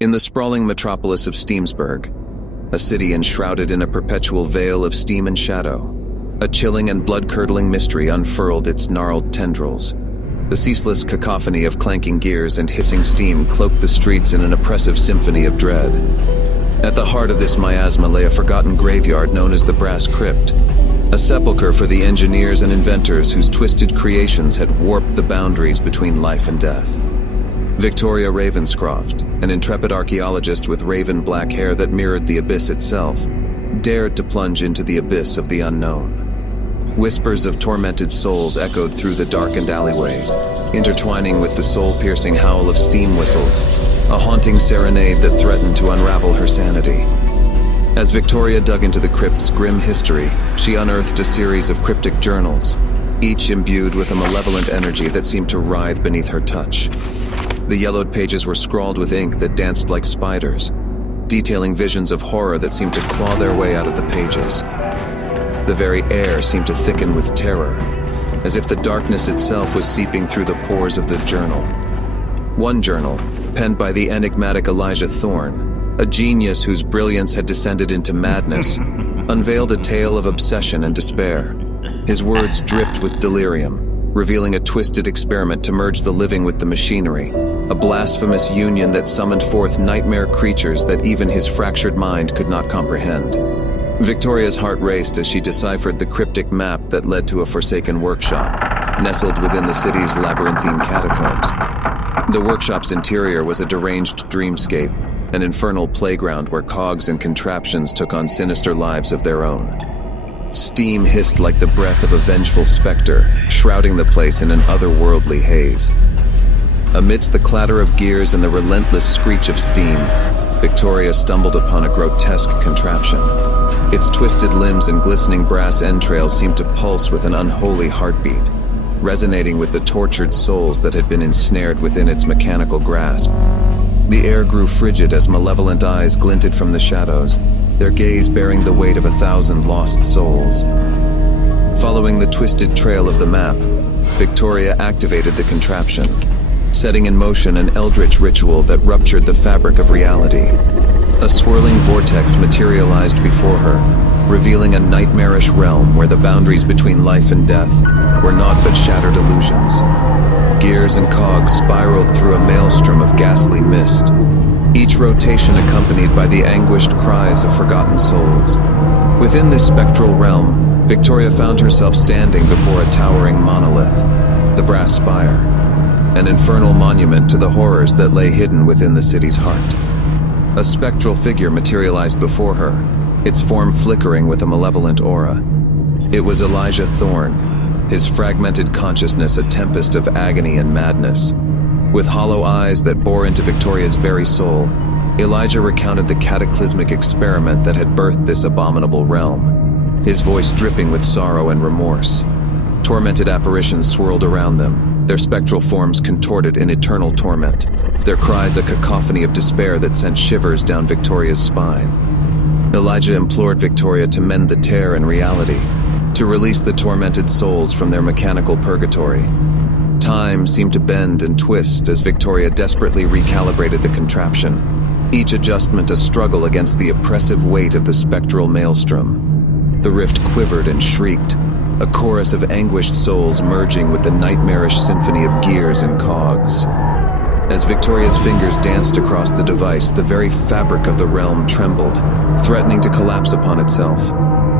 In the sprawling metropolis of Steamsburg, a city enshrouded in a perpetual veil of steam and shadow, a chilling and blood-curdling mystery unfurled its gnarled tendrils. The ceaseless cacophony of clanking gears and hissing steam cloaked the streets in an oppressive symphony of dread. At the heart of this miasma lay a forgotten graveyard known as the Brass Crypt, a sepulcher for the engineers and inventors whose twisted creations had warped the boundaries between life and death. Victoria Ravenscroft, an intrepid archaeologist with raven black hair that mirrored the abyss itself, dared to plunge into the abyss of the unknown. Whispers of tormented souls echoed through the darkened alleyways, intertwining with the soul-piercing howl of steam whistles, a haunting serenade that threatened to unravel her sanity. As Victoria dug into the crypt's grim history, she unearthed a series of cryptic journals, each imbued with a malevolent energy that seemed to writhe beneath her touch. The yellowed pages were scrawled with ink that danced like spiders, detailing visions of horror that seemed to claw their way out of the pages. The very air seemed to thicken with terror, as if the darkness itself was seeping through the pores of the journal. One journal, penned by the enigmatic Elijah Thorne, a genius whose brilliance had descended into madness, unveiled a tale of obsession and despair. His words dripped with delirium, revealing a twisted experiment to merge the living with the machinery, a blasphemous union that summoned forth nightmare creatures that even his fractured mind could not comprehend. Victoria's heart raced as she deciphered the cryptic map that led to a forsaken workshop, nestled within the city's labyrinthine catacombs. The workshop's interior was a deranged dreamscape, an infernal playground where cogs and contraptions took on sinister lives of their own. Steam hissed like the breath of a vengeful specter, shrouding the place in an otherworldly haze. Amidst the clatter of gears and the relentless screech of steam, Victoria stumbled upon a grotesque contraption. Its twisted limbs and glistening brass entrails seemed to pulse with an unholy heartbeat, resonating with the tortured souls that had been ensnared within its mechanical grasp. The air grew frigid as malevolent eyes glinted from the shadows, their gaze bearing the weight of 1,000 lost souls. Following the twisted trail of the map, Victoria activated the contraption, setting in motion an eldritch ritual that ruptured the fabric of reality. A swirling vortex materialized before her, revealing a nightmarish realm where the boundaries between life and death were naught but shattered illusions. Gears and cogs spiraled through a maelstrom of ghastly mist, each rotation accompanied by the anguished cries of forgotten souls. Within this spectral realm, Victoria found herself standing before a towering monolith, the Brass Spire, an infernal monument to the horrors that lay hidden within the city's heart. A spectral figure materialized before her, its form flickering with a malevolent aura. It was Elijah Thorne, his fragmented consciousness a tempest of agony and madness. With hollow eyes that bore into Victoria's very soul, Elijah recounted the cataclysmic experiment that had birthed this abominable realm, his voice dripping with sorrow and remorse. Tormented apparitions swirled around them, their spectral forms contorted in eternal torment, their cries a cacophony of despair that sent shivers down Victoria's spine. Elijah implored Victoria to mend the tear in reality, to release the tormented souls from their mechanical purgatory. Time seemed to bend and twist as Victoria desperately recalibrated the contraption, each adjustment a struggle against the oppressive weight of the spectral maelstrom. The rift quivered and shrieked, a chorus of anguished souls merging with the nightmarish symphony of gears and cogs. As Victoria's fingers danced across the device, the very fabric of the realm trembled, threatening to collapse upon itself.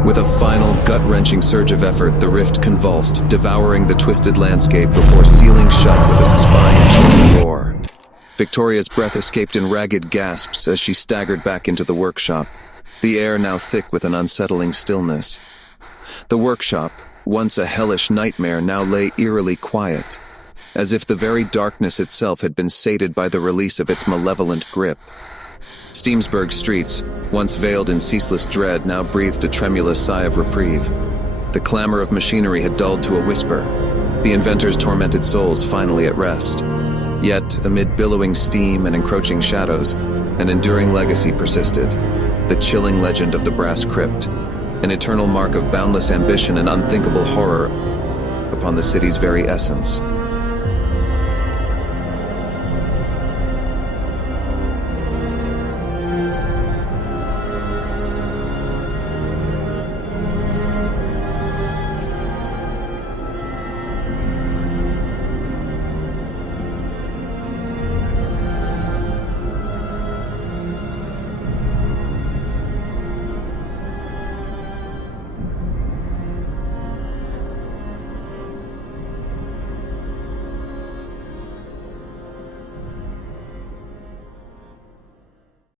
With a final, gut-wrenching surge of effort, the rift convulsed, devouring the twisted landscape before sealing shut with a spine-chilling roar. Victoria's breath escaped in ragged gasps as she staggered back into the workshop, the air now thick with an unsettling stillness. The workshop, once a hellish nightmare, now lay eerily quiet, as if the very darkness itself had been sated by the release of its malevolent grip. Steamsburg streets, once veiled in ceaseless dread, now breathed a tremulous sigh of reprieve. The clamor of machinery had dulled to a whisper, the inventors' tormented souls finally at rest. Yet, amid billowing steam and encroaching shadows, an enduring legacy persisted, the chilling legend of the Brass Crypt, an eternal mark of boundless ambition and unthinkable horror upon the city's very essence.